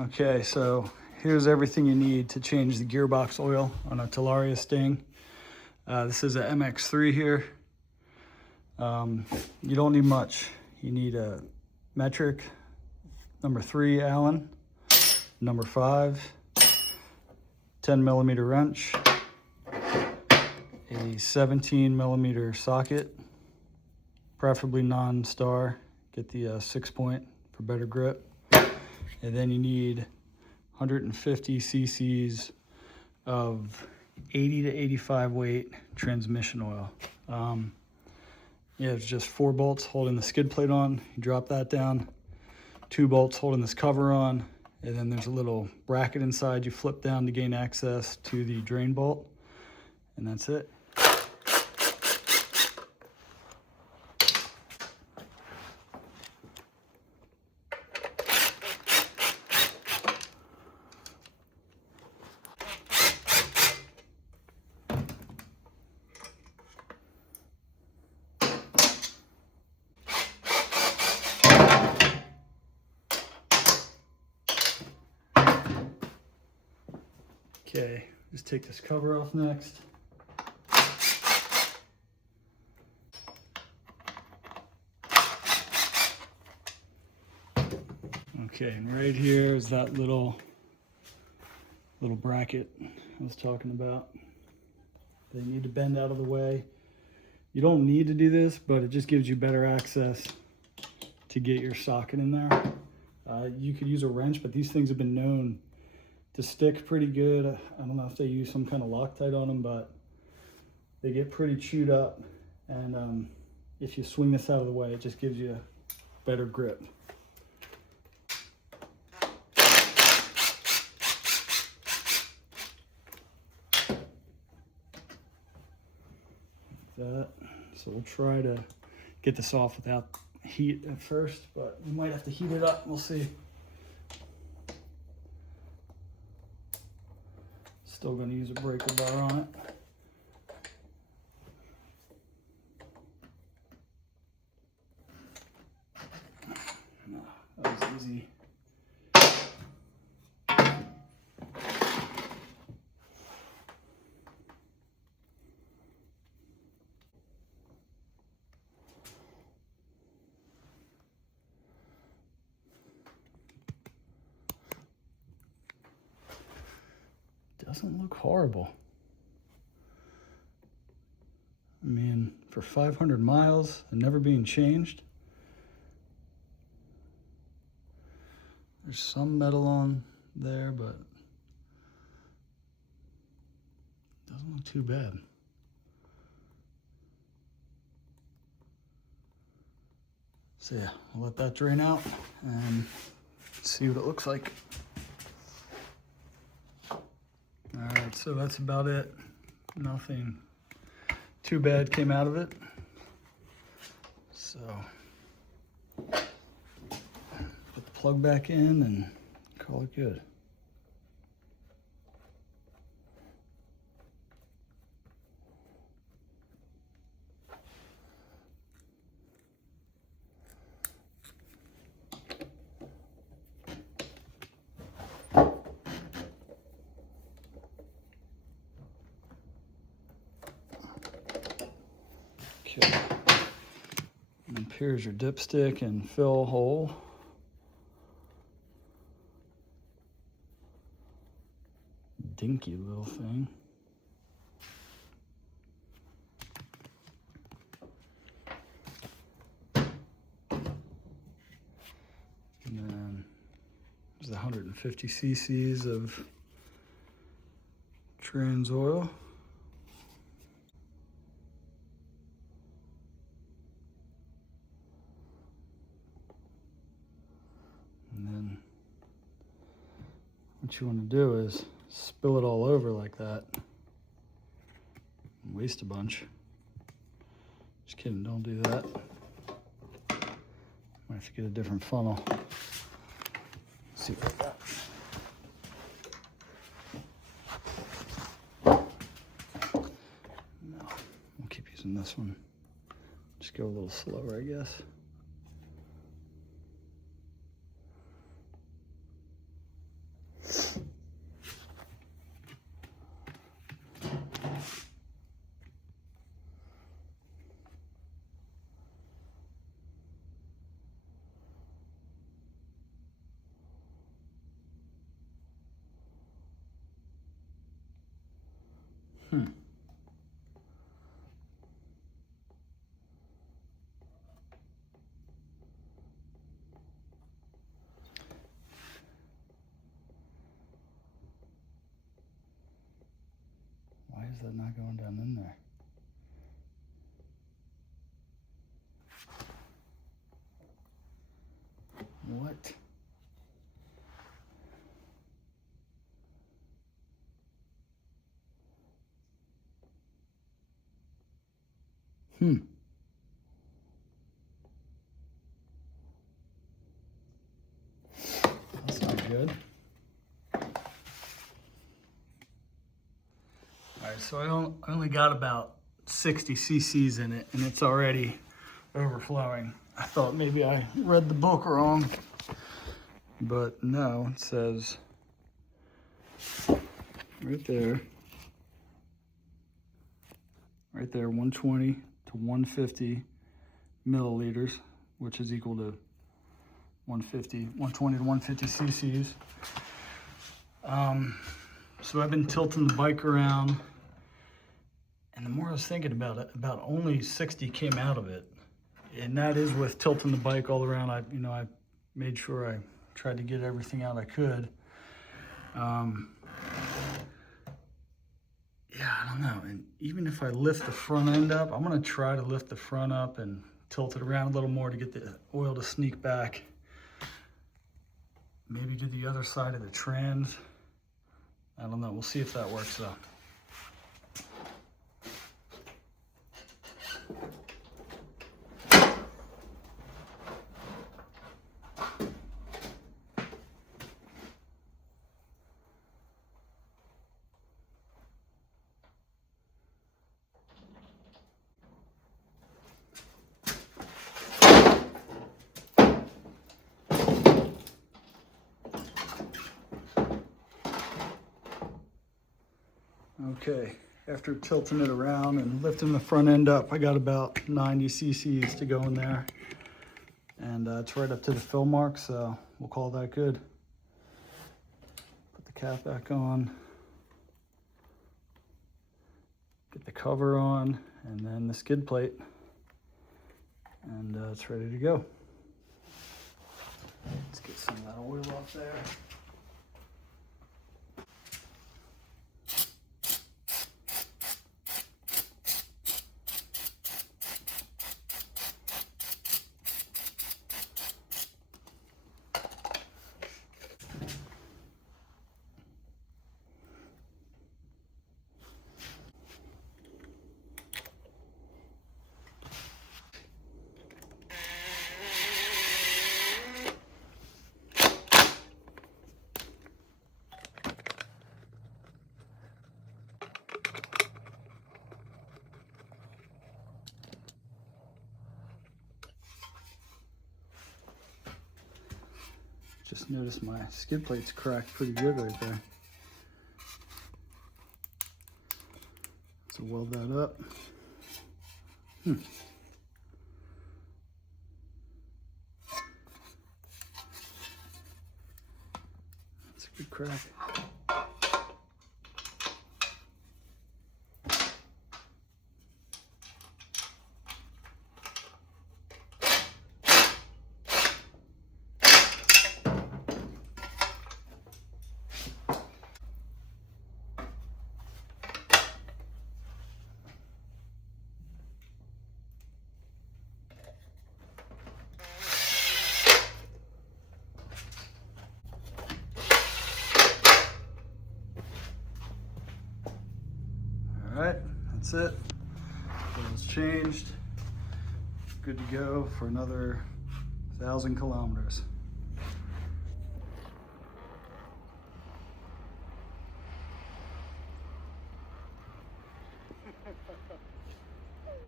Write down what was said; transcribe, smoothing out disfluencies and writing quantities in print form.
Okay, so here's everything you need to change the gearbox oil on a Talaria Sting. This is a MX3 here. You don't need much. You need a metric, number 3 Alen, number 5, 10 millimeter wrench, a 17 millimeter socket, preferably non-star. Get the 6-point for better grip. And then you need 150 cc's of 80 to 85 weight transmission oil. Yeah, it's just 4 bolts holding the skid plate on. You drop that down, 2 bolts holding this cover on, and then there's a little bracket inside you flip down to gain access to the drain bolt, and that's it. Okay, just take this cover off next. Okay, and right here is that little bracket I was talking about. They need to bend out of the way. You don't need to do this, but it just gives you better access to get your socket in there. You could use a wrench, but these things have been known to stick pretty good. I don't know if they use some kind of Loctite on them, but they get pretty chewed up. And if you swing this out of the way, it just gives you a better grip. That. So we'll try to get this off without heat at first, but we might have to heat it up. We'll see. Still going to use a breaker bar on it. No, that was easy. Doesn't look horrible. I mean, for 500 miles and never being changed, there's some metal on there, but it doesn't look too bad. So yeah, I'll let that drain out and see what it looks like. All right, so that's about it. Nothing too bad came out of it. So put the plug back in and call it good. Okay, and here's your dipstick and fill hole. Dinky little thing. And then there's the 150 cc's of trans oil. And then what you want to do is spill it all over like that. Waste a bunch. Just kidding, don't do that. Might have to get a different funnel. Let's see what I got. No, we'll keep using this one. Just go a little slower, I guess. Why is that not going down in there? What? That's not good. All right, so I only got about 60 cc's in it, and it's already overflowing. I thought maybe I read the book wrong, but no, it says right there, 120 to 150 milliliters, which is equal to 120 to 150 cc's. So I've been tilting the bike around, and the more I was thinking about it, about only 60 came out of it. And that is with tilting the bike all around. I made sure I tried to get everything out I could. Yeah, I don't know. And even if I lift the front end up, I'm gonna try to lift the front up and tilt it around a little more to get the oil to sneak back. Maybe do the other side of the trans. I don't know, we'll see if that works though. Okay, after tilting it around and lifting the front end up, I got about 90 cc's to go in there. And it's right up to the fill mark, so we'll call that good. Put the cap back on. Get the cover on, and then the skid plate. And it's ready to go. Let's get some of that oil off there. Just noticed my skid plate's cracked pretty good right there. So weld that up. That's a good crack. All right, that's it. Oil's changed. Good to go for another 1,000 kilometers.